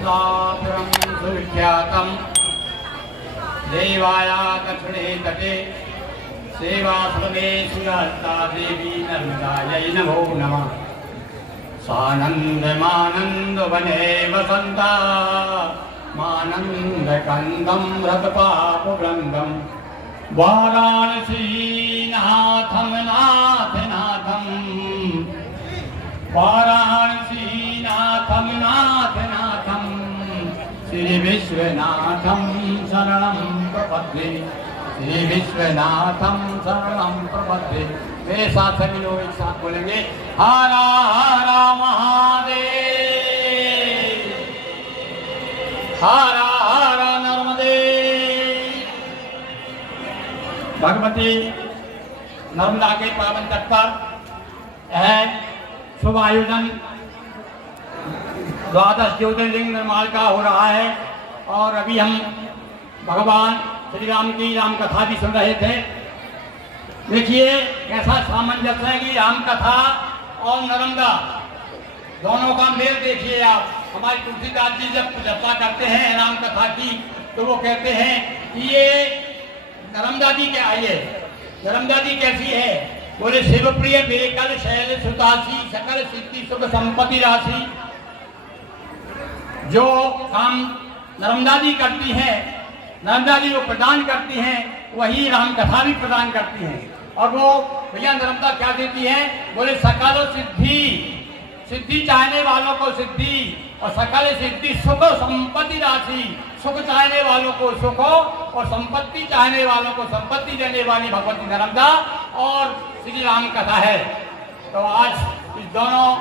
नर्मदापुरं सुविख्यातं देवाया दक्षिणे तटे सेवा सर्वेश्वरता देवी नर्मदायै नमो नमः। सानन्दमानन्दवने वसन्ता मानन्दकन्दं रतपापवृन्दं वाराणसीनाथं नाथनाथं वाराणसीनाथं नाथनाथं श्री विश्वनाथं शरणं प्रपद्ये श्री विश्वनाथं शरणं प्रपद्ये। मेरे साथ सभी लोग एक साथ बोलेंगे हर हर महादेव हर हर नर्मदे। भगवती नर्मदा के पावन तट पर शुभ आयोजन द्वादश ज्योतिर्लिंग निर्माण का हो रहा है और अभी हम भगवान श्री राम की राम कथा भी सुन रहे थे। देखिए कैसा सामंजस्य है कि राम कथा और नर्मदा दोनों का मेल देखिए आप। हमारे तुलसीदास जी जब चर्चा करते हैं राम कथा की तो वो कहते हैं कि ये नर्मदा जी क्या है, नर्मदा जी कैसी है? बोले शिवप्रिय बेकल शैल सुतासी सकल सिद्धि सुख संपत्ति राशि। जो काम नर्मदा जी करती हैं, नर्मदा जी वो प्रदान करती हैं, वही राम कथा भी प्रदान करती हैं। और वो भैया नर्मदा क्या देती है? बोले सकल सिद्धि, सिद्धि चाहने वालों को सिद्धि, और सकल सिद्धि सुख संपत्ति राशि। सुख चाहने वालों को सुख और संपत्ति चाहने वालों को संपत्ति देने वाली भगवती नर्मदा और श्री राम कथा है। तो आज इस दोनों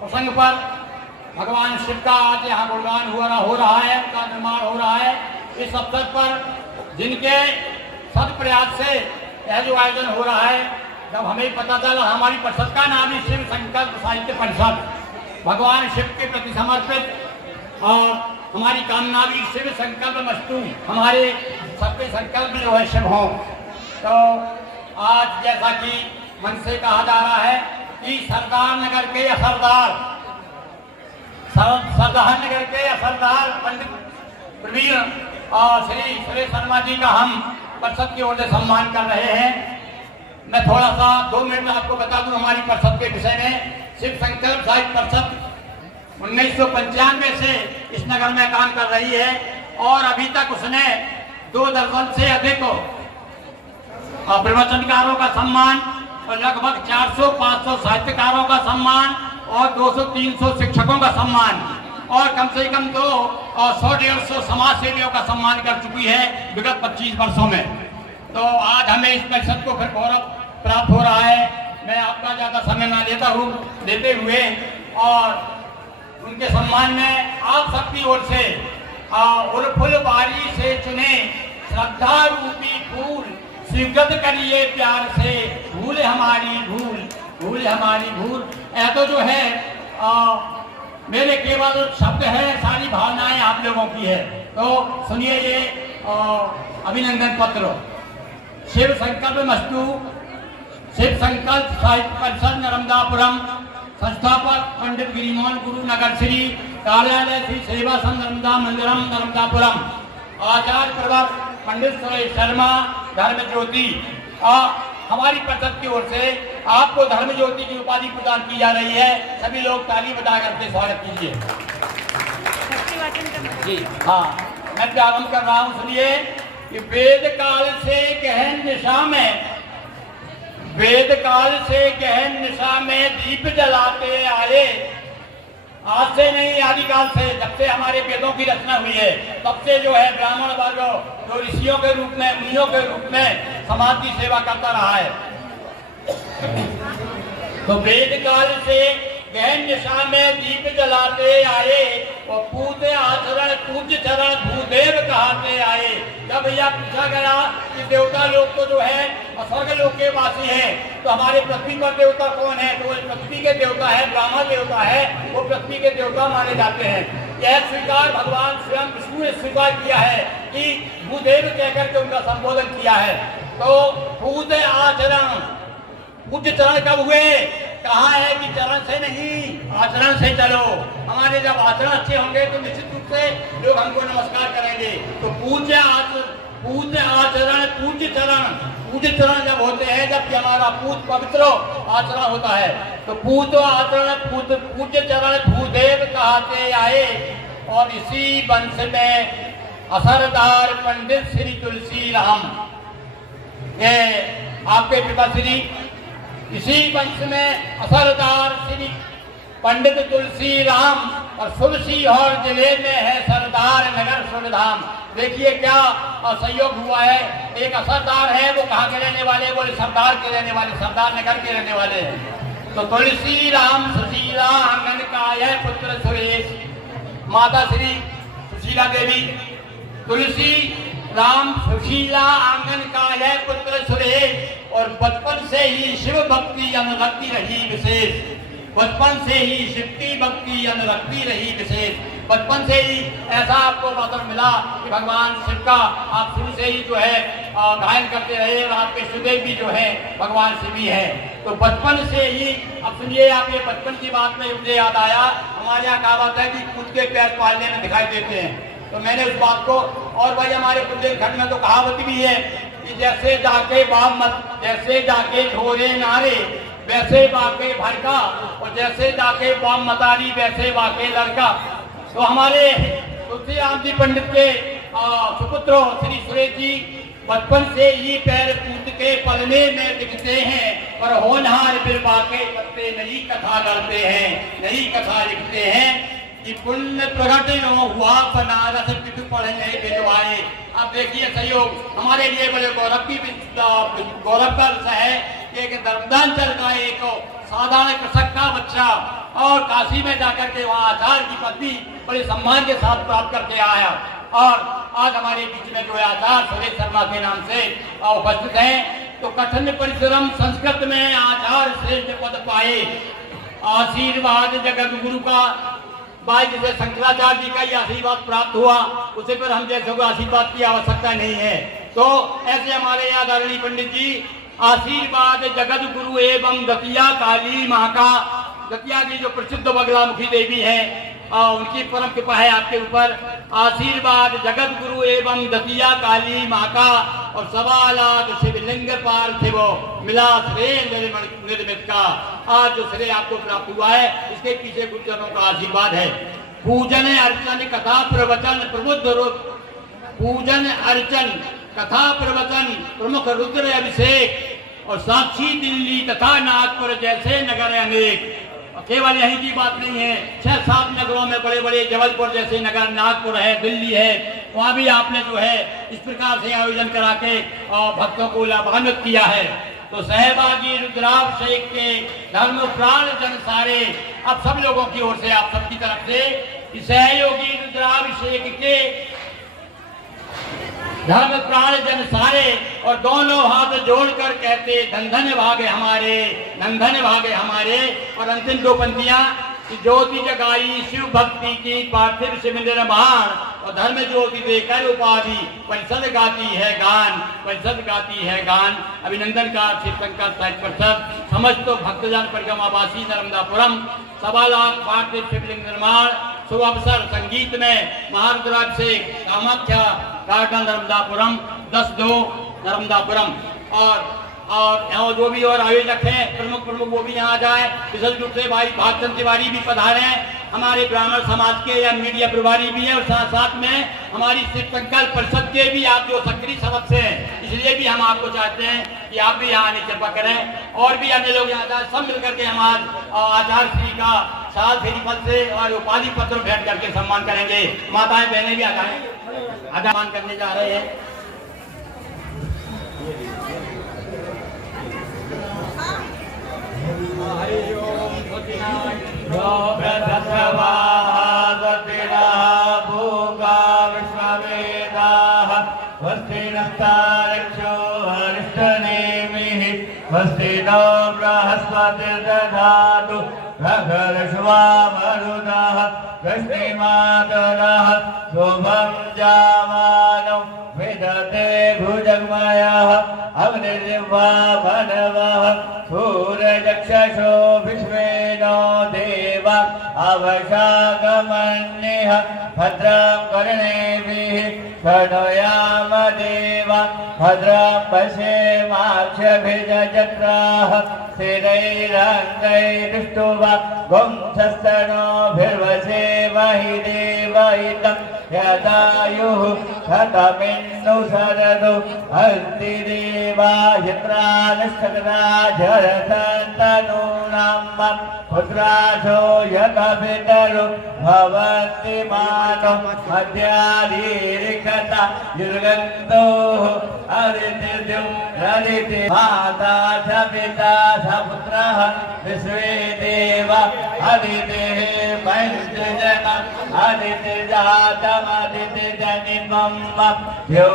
प्रसंग पर भगवान शिव का आज यहाँ गुणगान हो रहा है, उनका निर्माण हो रहा है। इस अवसर पर जिनके सद प्रयास से यह जो आयोजन हो रहा है, जब हमें पता चला हमारी परिषद का नाम है शिव संकल्प साहित्य परिषद, भगवान शिव के प्रति समर्पित, और हमारी कामना भी शिव संकल्प मस्तु, हमारे सबके संकल्प जो है शिव हों। तो आज जैसा कि मन से कहा जा रहा है कि सरदार नगर के असरदार पंडित प्रवीण और श्री सुरेश शर्मा जी का हम परिषद की ओर से सम्मान कर रहे हैं। मैं थोड़ा सा 2 मिनट में आपको बता दूं हमारी परिषद के विषय में। शिव संकल्प साहित्य परिषद 1995 से इस नगर में काम कर रही है और अभी तक उसने 2 दर्जन से अधिक प्रवचनकारों का सम्मान और लगभग 400-500 साहित्यकारों का सम्मान और 200-300 शिक्षकों का सम्मान और कम से कम 100-150 समाज सेवियों का सम्मान कर चुकी है विगत 25 वर्षों में। तो आज हमें इस परिषद को फिर गौरव प्राप्त हो रहा है। मैं आपका ज्यादा समय ना देते हुए और उनके सम्मान में आप सबकी ओर से फुल बारी से चुने श्रद्धा रूपी फूल स्वीकृत करिए प्यार से, भूल हमारी भूल, भूल हमारी भूल। तो जो है मेरे केवल शब्द है, सारी भावनाएं आप लोगों की है। तो सुनिए ये अभिनंदन पत्र। शिव संकल्प मस्तु, शिव संकल्प साहित्य परिषद नर्मदापुरम, संस्थापक पंडित गिरिमोहन गुरु नगर श्री, कार्यालय श्री सेवा संघ नर्मदा मंदिरम नर्मदापुरम, आचार्य प्रवर पंडित सुरेश शर्मा धर्म ज्योति। हमारी परिषद की ओर से आपको धर्म ज्योति की उपाधि प्रदान की जा रही है। सभी लोग ताली बजा करके स्वागत कीजिए जी। हाँ, मैं प्रारंभ कर रहा हूँ। सुनिए कि वेद काल से गहन निशा में, वेद काल से गहन निशा में दीप जलाते आए। आज से नहीं, आदिकाल से, जब से हमारे वेदों की रचना हुई है तब से जो है ब्राह्मण वर्ग जो ऋषियों के रूप में, मुनियों के रूप में समाज की सेवा करता रहा है। तो वेद काल से गहन निशा में दीप जलाते आए और पूते आचरण पूज्य चरण भूदेव कहते आए। जब यह पूछा गया कि देवता लोग तो जो है स्वर्ग लोक के वासी हैं, तो हमारे पृथ्वी पर देवता कौन है? तो पृथ्वी के देवता है, ब्राह्मण देवता है, वो पृथ्वी के देवता माने जाते हैं। यह स्वीकार भगवान स्वयं विष्णु ने स्वीकार किया है कि भूदेव कहकर के उनका संबोधन किया है। तो पूज्य आचरण, पूज्य चरण कब हुए? कहा है कि चरण से नहीं आचरण से चलो। हमारे जब आचरण अच्छे होंगे तो निश्चित रूप से लोग हमको नमस्कार करेंगे। तो पूज्य आचरण पूज्य चरण जब होते हैं, जबकि हमारा पवित्र आचरण होता है। तो पूज्य चरण भूदेव कहते आए। और इसी वंश में असरदार पंडित श्री तुलसी राम, ये आपके पिताश्री, इसी वंश में असरदार श्री पंडित तुलसी राम और सुरसीहोर जिले में है सरदार नगर सुरधाम। देखिए क्या संयोग हुआ है। एक असरदार है, वो कहाँ के रहने वाले, बोले सरदार के रहने वाले, सरदार नगर के रहने वाले हैं। तो तुलसी राम सुशीला आंगन का यह पुत्र सुरेश, माता श्री सुशीला देवी, तुलसी राम सुशीला आंगन का यह पुत्र सुरेश। और बचपन से ही शिव भक्ति अनुरक्ति रही विशेष, बचपन से ही शिव भक्ति अनुरक्ति रही विशेष। बचपन से ही ऐसा आपको मतलब मिला कि भगवान शिव का आप शुरू से ही जो है गायन करते रहे, और आपके सुदेव भी जो है भगवान शिव ही है। तो बचपन से ही, अब सुनिए आप, ये बचपन की बात में मुझे याद आया, हमारे यहाँ कहावत है कि कूद के पैर पालने में दिखाई देते हैं। तो मैंने उस बात को, और भाई हमारे बुंदेलखंड में तो कहावत भी है कि जैसे जाके बाप मत, जैसे जाके ढोरे नारे वैसे बाके भड़का, और जैसे जाके बाम मतारी वैसे बाके लड़का। तो हमारे तुलसी राम जी पंडित के सुपुत्र श्री सुरेश जी बचपन से ही पैर कूद के पलने में दिखते हैं, पर होनहार फिर बाके पत्ते नई कथा लड़ते हैं, नई कथा लिखते हैं कि पुण्य प्रगट हुआ बनारस पिठ पढ़ने भिजवाए। अब देखिए सहयोग हमारे लिए बड़े गौरव का विषय है कि एक धर्मदांचल का एक साधारण कृषक का बच्चा और काशी में जाकर के वहाँ आचार्य की पदवी बड़े सम्मान के साथ प्राप्त करके आया। और आज हमारे बीच में जो है आचार्य सुरेश शर्मा के नाम से उपस्थित हैं। तो कठिन परिश्रम संस्कृत में आचार्य श्रेष्ठ पद पाए, आशीर्वाद जगत गुरु का भाई, जैसे शंकराचार्य जी का ही आशीर्वाद प्राप्त हुआ, उसे पर हम जैसे को आशीर्वाद की आवश्यकता नहीं है। तो ऐसे हमारे यहाँ आदरणीय पंडित जी आशीर्वाद जगत गुरु एवं दतिया काली माँ का, दतिया की जो प्रसिद्ध बगलामुखी देवी है, उनकी परम कृपा है आपके ऊपर। आशीर्वाद जगत गुरु एवं दतिया काली माँ का, और 1.25 लाख शिवलिंग पार्थिव मिला श्रेय निर्मित का। आज जो श्रेय आपको प्राप्त हुआ है, इसके पीछे गुरुजनों का आशीर्वाद है। पूजन अर्चन कथा प्रवचन प्रबुद्ध रूप, पूजन अर्चन कथा प्रवचन प्रमुख रुद्र अभिषेक, और साक्षी दिल्ली तथा नागपुर जैसे नगर अनेक। केवल यही की बात नहीं है, 6-7 नगरों में बड़े बड़े, जबलपुर जैसे नगर, नागपुर है, दिल्ली है, वहाँ भी आपने जो है इस प्रकार से आयोजन करा के भक्तों को लाभान्वित किया है। तो सहभागी रुद्राभिषेक के धर्म प्राण जन सारे, अब सब लोगों की ओर से, आप सबकी तरफ से सहयोगी रुद्राभिषेक के धर्म प्राण जन सारे, और दोनों हाथ जोड़कर कहते धन धन भागे हमारे, धन धन भागे हमारे। और अंतिम 2 पंक्तियां, ज्योति जगाई शिव भक्ति की पार्थिव शिव निर्माण, और धर्म ज्योति देकर उपाधि परिषद गाती है गान, परिषद गाती है गान। अभिनंदन का शिव शंकर साहित्य परिषद समस्त भक्तजन परिक्रमावासी नर्मदापुरम 1.25 लाख पार्थिव शिवलिंग निर्माण शुभ अवसर संगीत में महारुद्राभिषेक कामाख्या गार्डन नर्मदापुरम 10-2 नर्मदापुरम। और जो भी और आयोजक हैं प्रमुख वो भी यहाँ जाए। विशेष रूप से भाई भागचंद तिवारी भी पधारे हैं, हमारे ब्राह्मण समाज के या मीडिया प्रभारी भी हैं, और साथ में हमारी शिव संकल्प परिषद के भी आप जो सक्रिय सदस्य हैं, इसलिए भी हम आपको चाहते हैं कि आप भी यहाँ आने कृपा करें। और भी अन्य लोग यहाँ जाए, सब मिलकर के हमारे आचार्य श्री का साल फेरी फल से और उपाधि पत्र भेंट करके सम्मान करेंगे। माताएं बहनें भी सम्मान करने जा रहे हैं। वस्तिनो बृहस्पतिर्दधातु रघुर्श्वामरुणः वृष्टिमातरः शुभं जामानो विदते भुजगमयः अग्निर्वा भनवः सूर्यचक्षुषो गमन्यः भद्रं कर्णेभिः शृणुयाम देवा भद्रं पश्येमाक्षभिर्यजत्राः स्थिरैरङ्गैर्दुष्टुवा गुंसस्तनोभिर्वसेमहि देवहितं यदायुः शतमिन्नु सरदु अस्ति देवायत्रानुष्ठकराजरसन्तनूनां पुत्राशो यकपितरु भवन्ति मानो मध्यारीरिकता युर्गन्तोः अदितिर्जुं रदिति माता च पिता च पुत्रः विश्वे देवा अदितिः पञ्चजन अदितिर्जातमदितिजनिमं यो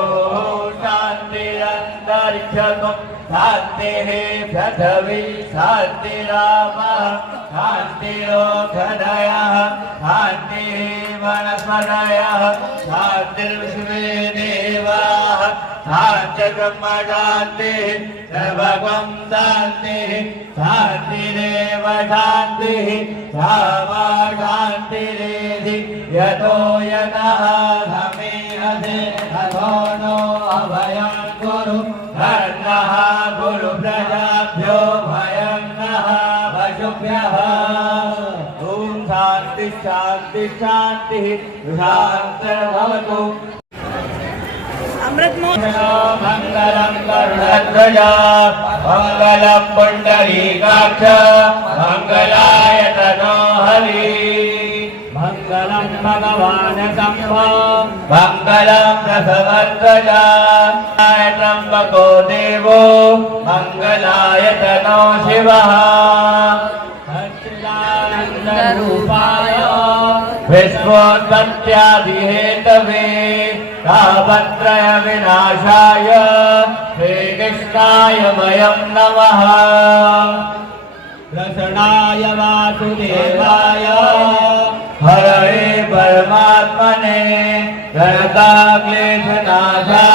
शान्तिरन्तरिक्षतु शान्तिः पृथिवी शान्तिरामः शान्तिरोषधयः शान्तिः वनस्पतयः शान्तिर्विश्वे देवाः शान्तिर्ब्रह्मशान्तिः सर्वगं शान्तिः शान्तिरेव शान्तिः सामा शान्तिरेधि यतो यतः समीहते ततो नो अभयं कुरु कर्णः कुरु प्रजाभ्यो भयं नः पशुभ्यः ॐ शान्ति शान्ति शान्तिः शान्तिर्भवतु मंगलम करुणध्वज मंगलम पुंडरीकाक्ष मंगलायतनो हरि मंगलम भगवान शंभो मंगलम रसवर्धज त्र्यंबको देवो मंगलायतनो शिवः सच्चिदानन्दरूपाय विश्वोत्पत्त्यादिहेतवे तापत्रय विनाशाय श्रीकृष्णाय वयं नमः कृष्णाय वासुदेवाय हरये परमात्मने गणताक्लेशनाशाय